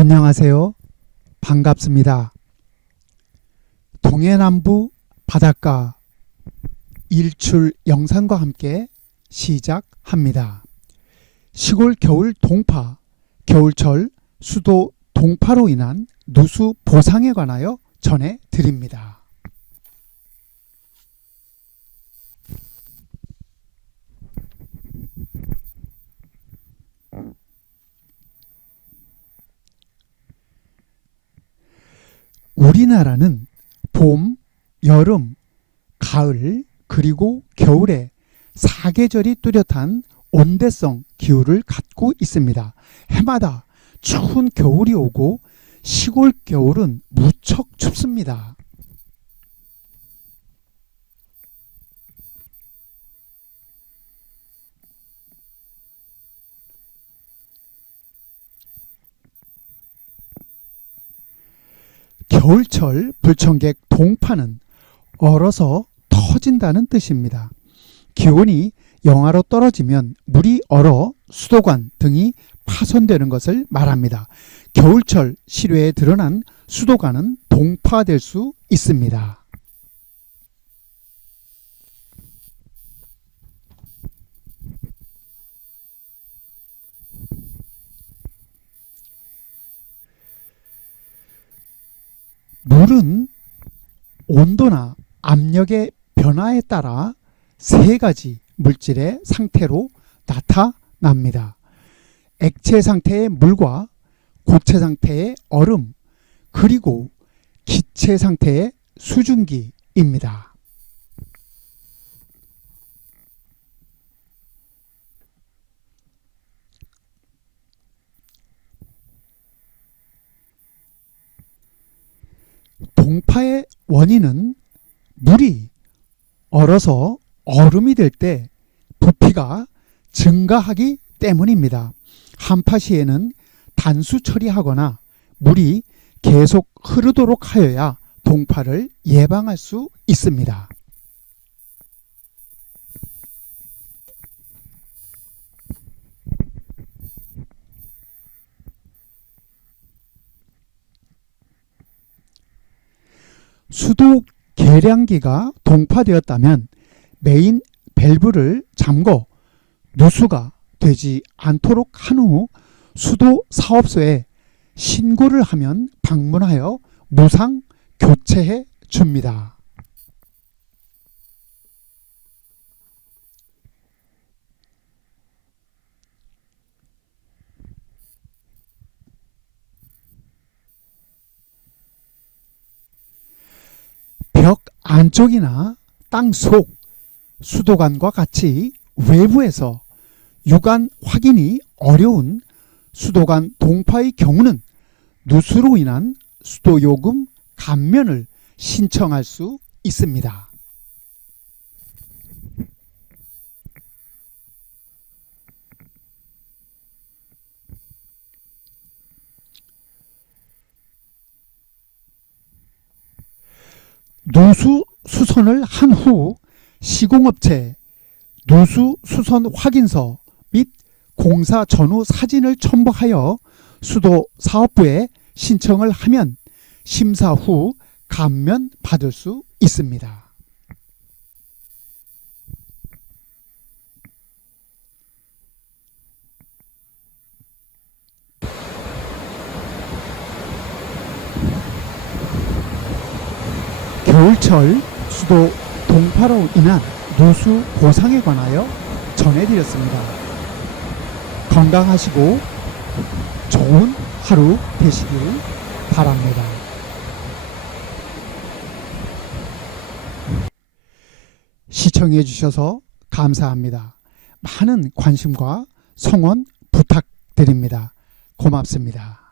안녕하세요. 반갑습니다. 동해남부 바닷가 일출 영상과 함께 시작합니다. 시골 겨울 동파, 겨울철 수도 동파로 인한 누수 보상에 관하여 전해 드립니다. 우리나라는 봄, 여름, 가을, 그리고 겨울에 사계절이 뚜렷한 온대성 기후를 갖고 있습니다. 해마다 추운 겨울이 오고 시골 겨울은 무척 춥습니다. 겨울철 불청객 동파는 얼어서 터진다는 뜻입니다. 기온이 영하로 떨어지면 물이 얼어 수도관 등이 파손되는 것을 말합니다. 겨울철 실외에 드러난 수도관은 동파될 수 있습니다. 물은 온도나 압력의 변화에 따라 세 가지 물질의 상태로 나타납니다. 액체 상태의 물과 고체 상태의 얼음, 그리고 기체 상태의 수증기입니다. 동파의 원인은 물이 얼어서 얼음이 될 때 부피가 증가하기 때문입니다. 한파 시에는 단수 처리하거나 물이 계속 흐르도록 하여야 동파를 예방할 수 있습니다. 수도 계량기가 동파되었다면 메인 밸브를 잠궈 누수가 되지 않도록 한 후 수도 사업소에 신고를 하면 방문하여 무상 교체해 줍니다. 안쪽이나 땅 속 수도관과 같이 외부에서 육안 확인이 어려운 수도관 동파의 경우는 누수로 인한 수도요금 감면을 신청할 수 있습니다. 누수 수선을 한 후 시공업체 누수 수선 확인서 및 공사 전후 사진을 첨부하여 수도 사업부에 신청을 하면 심사 후 감면 받을 수 있습니다. 겨울철 수도 동파로 인한 누수 보상에 관하여 전해드렸습니다. 건강하시고 좋은 하루 되시길 바랍니다. 시청해 주셔서 감사합니다. 많은 관심과 성원 부탁드립니다. 고맙습니다.